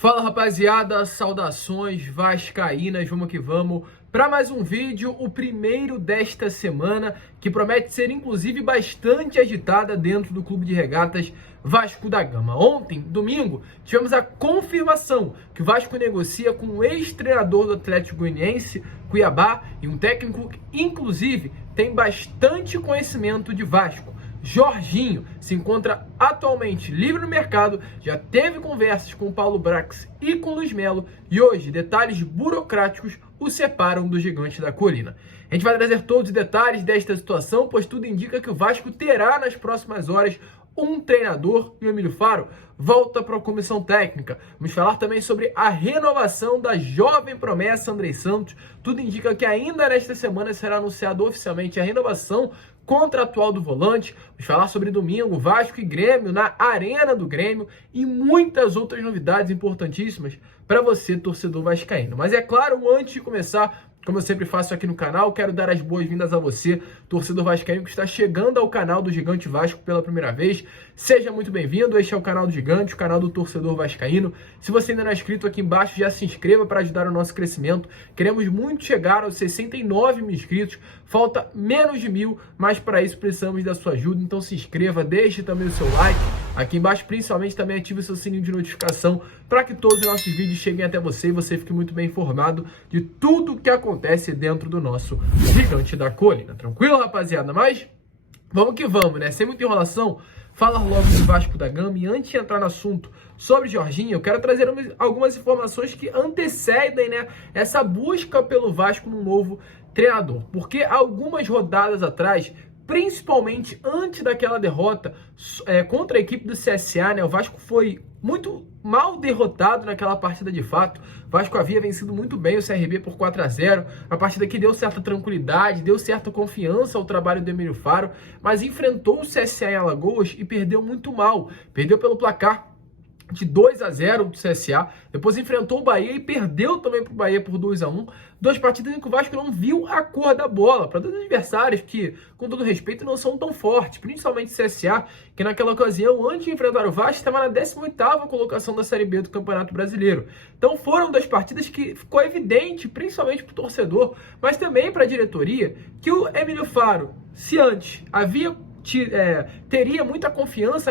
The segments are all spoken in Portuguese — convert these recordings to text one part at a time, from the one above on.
Fala rapaziada, saudações vascaínas, vamos que vamos para mais um vídeo, o primeiro desta semana, que promete ser inclusive bastante agitada dentro do Clube de Regatas Vasco da Gama. Ontem, domingo, tivemos a confirmação que o Vasco negocia com o ex-treinador do Atlético Goianiense, Cuiabá, e um técnico que inclusive tem bastante conhecimento de Vasco. Jorginho se encontra atualmente livre no mercado, já teve conversas com o Paulo Brax e com o Luiz Melo e hoje detalhes burocráticos o separam do Gigante da Colina. A gente vai trazer todos os detalhes desta situação, pois tudo indica que o Vasco terá nas próximas horas um treinador e o Emílio Faro volta para a comissão técnica. Vamos falar também sobre a renovação da jovem promessa Andrei Santos. Tudo indica que ainda nesta semana será anunciada oficialmente a renovação contratual do volante. Vamos falar sobre domingo, Vasco e Grêmio na Arena do Grêmio e muitas outras novidades importantíssimas para você, torcedor vascaíno. Mas é claro, antes de começar, como eu sempre faço aqui no canal, quero dar as boas-vindas a você, torcedor vascaíno que está chegando ao canal do Gigante Vasco pela primeira vez. Seja muito bem-vindo, este é o canal do Gigante, o canal do torcedor vascaíno. Se você ainda não é inscrito aqui embaixo, já se inscreva para ajudar o nosso crescimento. Queremos muito chegar aos 69 mil inscritos, falta menos de 1000, mas para isso precisamos da sua ajuda. Então se inscreva, deixe também o seu like aqui embaixo, principalmente também ative o seu sininho de notificação para que todos os nossos vídeos cheguem até você e você fique muito bem informado de tudo o que acontece dentro do nosso Gigante da Colina. Tranquilo, rapaziada? Mas vamos que vamos, né? Sem muita enrolação, falar logo do Vasco da Gama. E antes de entrar no assunto sobre Jorginho, eu quero trazer algumas informações que antecedem, né, essa busca pelo Vasco num novo treinador. Porque algumas rodadas atrás, principalmente antes daquela derrota contra a equipe do CSA, né, o Vasco foi muito mal derrotado naquela partida de fato. O Vasco havia vencido muito bem o CRB por 4-0, uma partida que deu certa tranquilidade, deu certa confiança ao trabalho do Emílio Faro, mas enfrentou o CSA em Alagoas e perdeu muito mal. Perdeu pelo placar de 2-0 do CSA, depois enfrentou o Bahia e perdeu também para o Bahia por 2-1, duas partidas em que o Vasco não viu a cor da bola, para dois adversários que, com todo respeito, não são tão fortes, principalmente o CSA, que naquela ocasião, antes de enfrentar o Vasco, estava na 18ª colocação da Série B do Campeonato Brasileiro. Então foram das partidas que ficou evidente, principalmente para o torcedor, mas também para a diretoria, que o Emílio Faro, se antes teria muita confiança,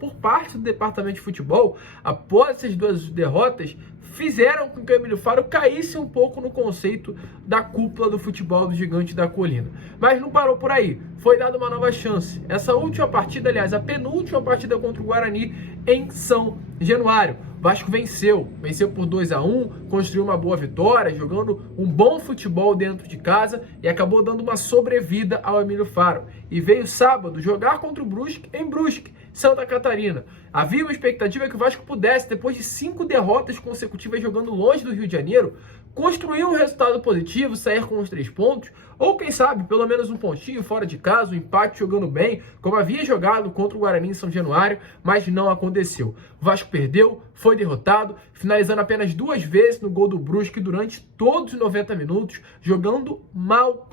por parte do departamento de futebol, após essas duas derrotas, fizeram com que o Emílio Faro caísse um pouco no conceito da cúpula do futebol do Gigante da Colina. Mas não parou por aí, foi dada uma nova chance. Essa última partida, aliás, a penúltima partida contra o Guarani em São Januário. O Vasco venceu por 2-1, construiu uma boa vitória, jogando um bom futebol dentro de casa e acabou dando uma sobrevida ao Emílio Faro. E veio sábado jogar contra o Brusque em Brusque, Santa Catarina. Havia uma expectativa que o Vasco pudesse, depois de 5 derrotas consecutivas jogando longe do Rio de Janeiro, construir um resultado positivo, sair com os 3 pontos, ou quem sabe, pelo menos um pontinho fora de casa, um empate jogando bem, como havia jogado contra o Guarani em São Januário, mas não aconteceu. O Vasco perdeu, foi derrotado, finalizando apenas 2 vezes no gol do Brusque durante todos os 90 minutos, jogando mal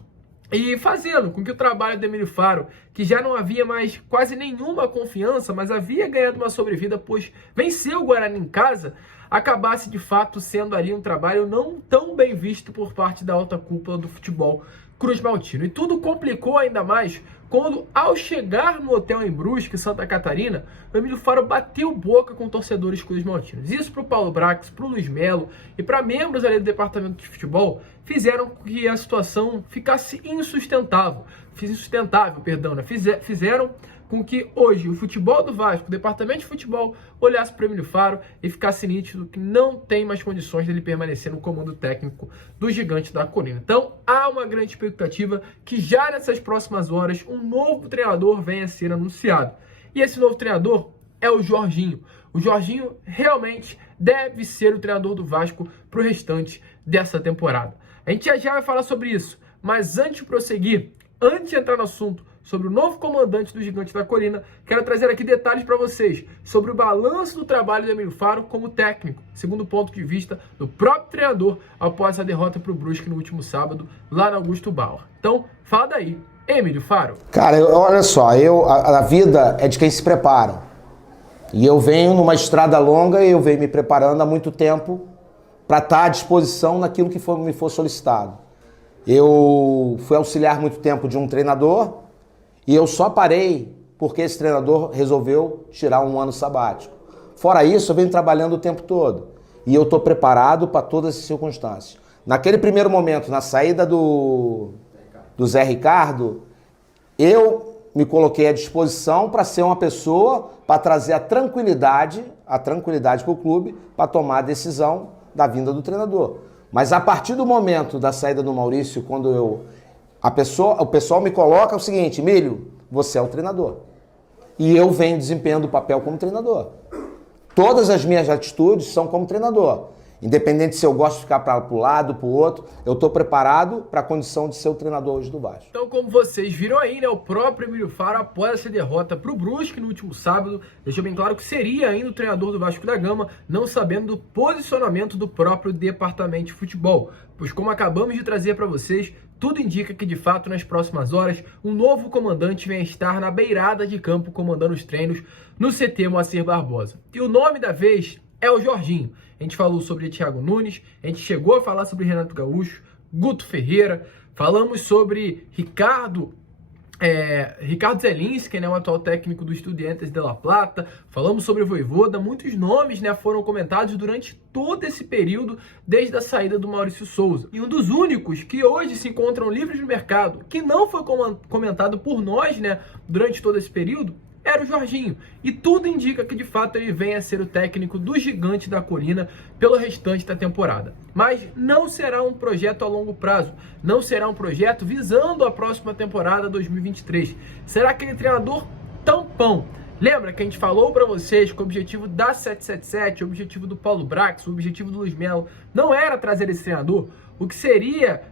e fazendo com que o trabalho do Emílio Faro, que já não havia mais quase nenhuma confiança, mas havia ganhado uma sobrevida, pois venceu o Guarani em casa, acabasse de fato sendo ali um trabalho não tão bem visto por parte da alta cúpula do futebol cruzmaltino. E tudo complicou ainda mais quando, ao chegar no hotel em Brusque, Santa Catarina, o Emílio Faro bateu boca com torcedores cruzmaltinos. Isso para o Paulo Brax, para o Luiz Melo e para membros ali do departamento de futebol fizeram com que a situação ficasse insustentável. Fizeram com que hoje o futebol do Vasco, o departamento de futebol, olhasse para o Emílio Faro e ficasse nítido que não tem mais condições dele permanecer no comando técnico do Gigante da Colina. Então há uma grande expectativa que já nessas próximas horas um novo treinador venha a ser anunciado. E esse novo treinador é o Jorginho. O Jorginho realmente deve ser o treinador do Vasco para o restante dessa temporada. A gente já vai falar sobre isso, mas antes de prosseguir, antes de entrar no assunto sobre o novo comandante do Gigante da Colina, quero trazer aqui detalhes para vocês sobre o balanço do trabalho do Emílio Faro como técnico, segundo o ponto de vista do próprio treinador após a derrota para o Brusque no último sábado, lá no Augusto Bauer. Então, fala daí, Emílio Faro. Cara, olha só, a vida é de quem se prepara. E eu venho numa estrada longa e eu venho me preparando há muito tempo para estar à disposição naquilo que me for solicitado. Eu fui auxiliar muito tempo de um treinador e eu só parei porque esse treinador resolveu tirar um ano sabático. Fora isso, eu venho trabalhando o tempo todo e eu estou preparado para todas as circunstâncias. Naquele primeiro momento, na saída do Zé Ricardo, eu me coloquei à disposição para ser uma pessoa, para trazer a tranquilidade para o clube, para tomar a decisão da vinda do treinador. Mas a partir do momento da saída do Maurício, quando o pessoal me coloca o seguinte: Emílio, você é o treinador. E eu venho desempenhando o papel como treinador. Todas as minhas atitudes são como treinador. Independente se eu gosto de ficar para o lado, para o outro, eu estou preparado para a condição de ser o treinador hoje do Vasco. Então, como vocês viram aí, né, o próprio Emílio Faro, após essa derrota para o Brusque no último sábado, deixou bem claro que seria ainda o treinador do Vasco da Gama, não sabendo do posicionamento do próprio departamento de futebol. Pois, como acabamos de trazer para vocês, tudo indica que, de fato, nas próximas horas, um novo comandante vem estar na beirada de campo comandando os treinos no CT Moacir Barbosa. E o nome da vez é o Jorginho. A gente falou sobre Thiago Nunes, a gente chegou a falar sobre Renato Gaúcho, Guto Ferreira, falamos sobre Ricardo Zelinski, né, o atual técnico do Estudiantes de La Plata, falamos sobre Vojvoda, muitos nomes, né, foram comentados durante todo esse período, desde a saída do Maurício Souza. E um dos únicos que hoje se encontram livres no mercado, que não foi comentado por nós, né, durante todo esse período, era o Jorginho. E tudo indica que, de fato, ele venha a ser o técnico do Gigante da Colina pelo restante da temporada. Mas não será um projeto a longo prazo. Não será um projeto visando a próxima temporada 2023. Será aquele treinador tampão. Lembra que a gente falou para vocês que o objetivo da 777, o objetivo do Paulo Brax, o objetivo do Luiz Melo não era trazer esse treinador? O que seria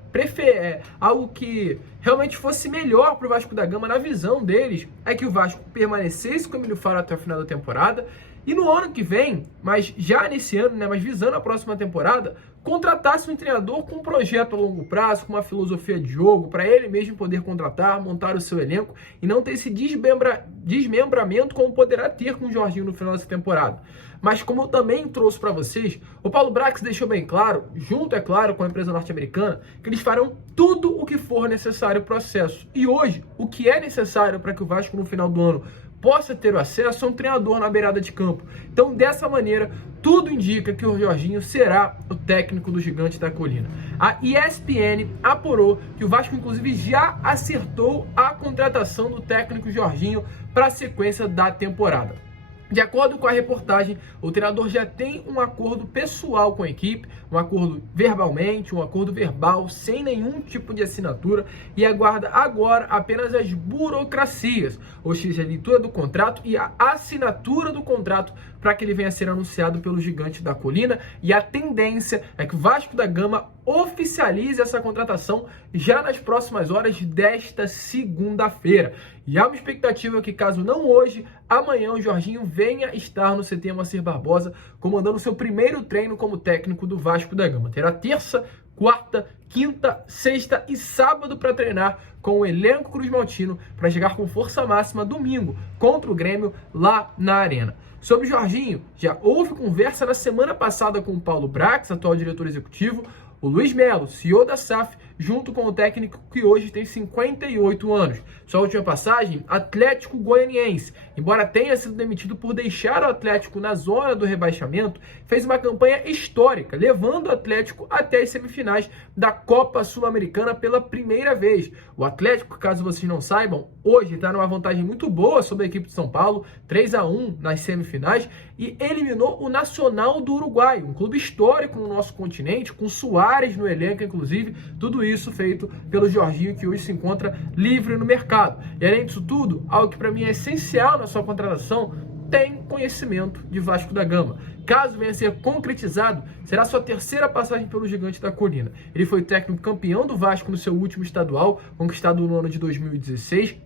algo que realmente fosse melhor para o Vasco da Gama, na visão deles, é que o Vasco permanecesse com o Emílio Faro até o final da temporada e no ano que vem, mas já nesse ano, né, mas visando a próxima temporada, contratasse um treinador com um projeto a longo prazo, com uma filosofia de jogo, para ele mesmo poder contratar, montar o seu elenco e não ter esse desmembramento como poderá ter com o Jorginho no final dessa temporada. Mas como eu também trouxe para vocês, o Paulo Brax deixou bem claro, junto, é claro, com a empresa norte-americana, que eles farão tudo o que for necessário para o processo. E hoje, o que é necessário para que o Vasco no final do ano possa ter o acesso a um treinador na beirada de campo. Então, dessa maneira, tudo indica que o Jorginho será o técnico do Gigante da Colina. A ESPN apurou que o Vasco, inclusive, já acertou a contratação do técnico Jorginho para a sequência da temporada. De acordo com a reportagem, o treinador já tem um acordo pessoal com a equipe, um acordo verbalmente, um acordo verbal, sem nenhum tipo de assinatura, e aguarda agora apenas as burocracias, ou seja, a leitura do contrato e a assinatura do contrato para que ele venha a ser anunciado pelo Gigante da Colina, e a tendência é que o Vasco da Gama oficialize essa contratação já nas próximas horas desta segunda-feira. E há uma expectativa que, caso não hoje, amanhã o Jorginho venha estar no CT Moacir Barbosa, comandando seu primeiro treino como técnico do Vasco da Gama. Terá terça, quarta, quinta, sexta e sábado para treinar com o elenco cruzmaltino para chegar com força máxima domingo contra o Grêmio lá na Arena. Sobre o Jorginho, já houve conversa na semana passada com o Paulo Brax, atual diretor executivo, o Luiz Melo, CEO da SAF, junto com o técnico que hoje tem 58 anos. Sua última passagem, Atlético Goianiense. Embora tenha sido demitido por deixar o Atlético na zona do rebaixamento, fez uma campanha histórica, levando o Atlético até as semifinais da Copa Sul-Americana pela primeira vez. O Atlético, caso vocês não saibam, hoje está numa vantagem muito boa sobre a equipe de São Paulo, 3-1 nas semifinais, e eliminou o Nacional do Uruguai, um clube histórico no nosso continente, com Suárez no elenco, inclusive, tudo isso feito pelo Jorginho, que hoje se encontra livre no mercado. E além disso tudo, algo que para mim é essencial na sua contratação, tem conhecimento de Vasco da Gama. Caso venha a ser concretizado, será sua terceira passagem pelo Gigante da Colina. Ele foi técnico campeão do Vasco no seu último estadual, conquistado no ano de 2016,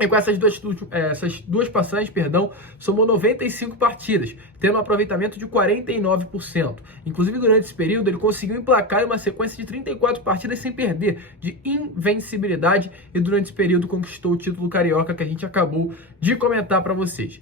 e com essas duas passagens, somou 95 partidas, tendo um aproveitamento de 49%. Inclusive, durante esse período, ele conseguiu emplacar uma sequência de 34 partidas sem perder, de invencibilidade, e durante esse período conquistou o título carioca que a gente acabou de comentar para vocês.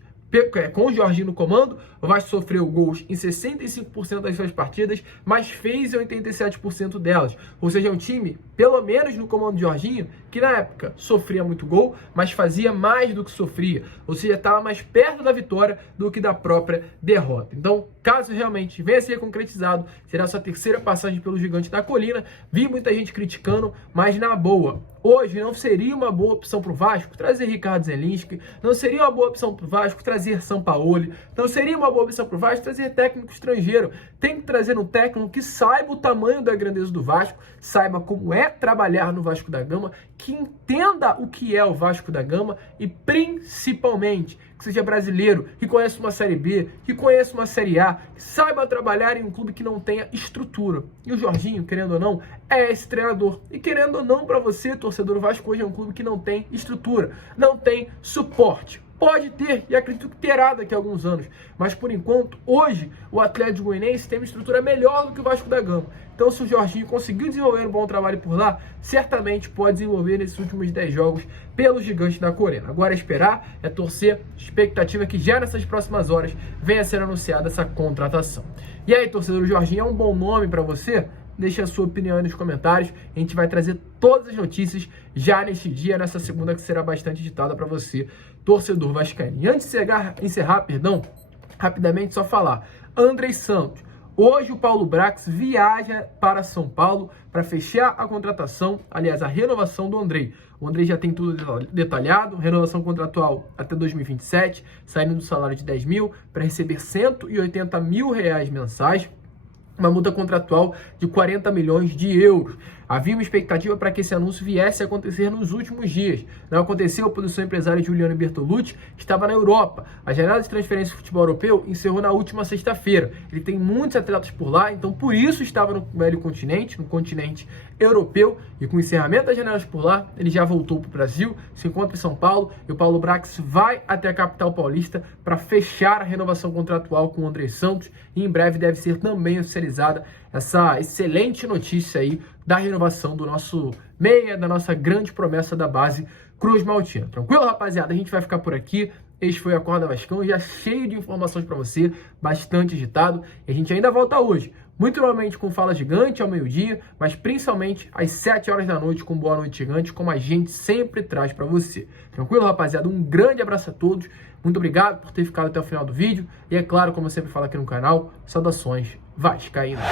com o Jorginho no comando, o Vasco sofreu gols em 65% das suas partidas, mas fez em 87% delas. Ou seja, é um time, pelo menos no comando de Jorginho, que na época sofria muito gol, mas fazia mais do que sofria. Ou seja, estava mais perto da vitória do que da própria derrota. Então, caso realmente venha a ser concretizado, será a sua terceira passagem pelo Gigante da Colina. Vi muita gente criticando, mas na boa, hoje não seria uma boa opção para o Vasco trazer Ricardo Zelinski, não seria uma boa opção para o Vasco trazer Sampaoli, não seria uma boa opção para o Vasco trazer técnico estrangeiro. Tem que trazer um técnico que saiba o tamanho da grandeza do Vasco, saiba como é trabalhar no Vasco da Gama, que entenda o que é o Vasco da Gama e principalmente que seja brasileiro, que conheça uma Série B, que conheça uma Série A, que saiba trabalhar em um clube que não tenha estrutura. E o Jorginho, querendo ou não, é esse treinador. E querendo ou não, para você, torcedor do Vasco, hoje é um clube que não tem estrutura, não tem suporte. Pode ter, e acredito que terá daqui a alguns anos. Mas, por enquanto, hoje, o Atlético Goianiense tem uma estrutura melhor do que o Vasco da Gama. Então, se o Jorginho conseguiu desenvolver um bom trabalho por lá, certamente pode desenvolver nesses últimos 10 jogos pelo Gigante da Colina. Agora é esperar, é torcer, expectativa que já nessas próximas horas venha a ser anunciada essa contratação. E aí, torcedor, o Jorginho é um bom nome para você? Deixe a sua opinião aí nos comentários. A gente vai trazer todas as notícias já neste dia, nessa segunda, que será bastante ditada para você, torcedor vascaíno. E antes de encerrar, rapidamente só falar. Andrei Santos. Hoje o Paulo Brax viaja para São Paulo para fechar a contratação, aliás, a renovação do Andrei. O Andrei já tem tudo detalhado, renovação contratual até 2027, saindo do salário de 10 mil para receber 180 mil reais mensais, uma multa contratual de 40 milhões de euros. Havia uma expectativa para que esse anúncio viesse a acontecer nos últimos dias. Não aconteceu por posição empresário Giuliano Bertolucci, que estava na Europa. A janela de transferência do futebol europeu encerrou na última sexta-feira. Ele tem muitos atletas por lá, então por isso estava no velho continente, no continente europeu, e com o encerramento das janelas por lá, ele já voltou para o Brasil, se encontra em São Paulo, e o Paulo Brax vai até a capital paulista para fechar a renovação contratual com o Andrei Santos, e em breve deve ser também oficializada essa excelente notícia aí da renovação do nosso meia, da nossa grande promessa da base Cruz Maltina. Tranquilo, rapaziada? A gente vai ficar por aqui. Este foi o Acorda Vascão, já cheio de informações para você, bastante agitado. E a gente ainda volta hoje, muito provavelmente com Fala Gigante ao meio-dia, mas principalmente às 7 horas da noite com Boa Noite Gigante, como a gente sempre traz para você. Tranquilo, rapaziada? Um grande abraço a todos. Muito obrigado por ter ficado até o final do vídeo. E é claro, como eu sempre falo aqui no canal, saudações vascaínas.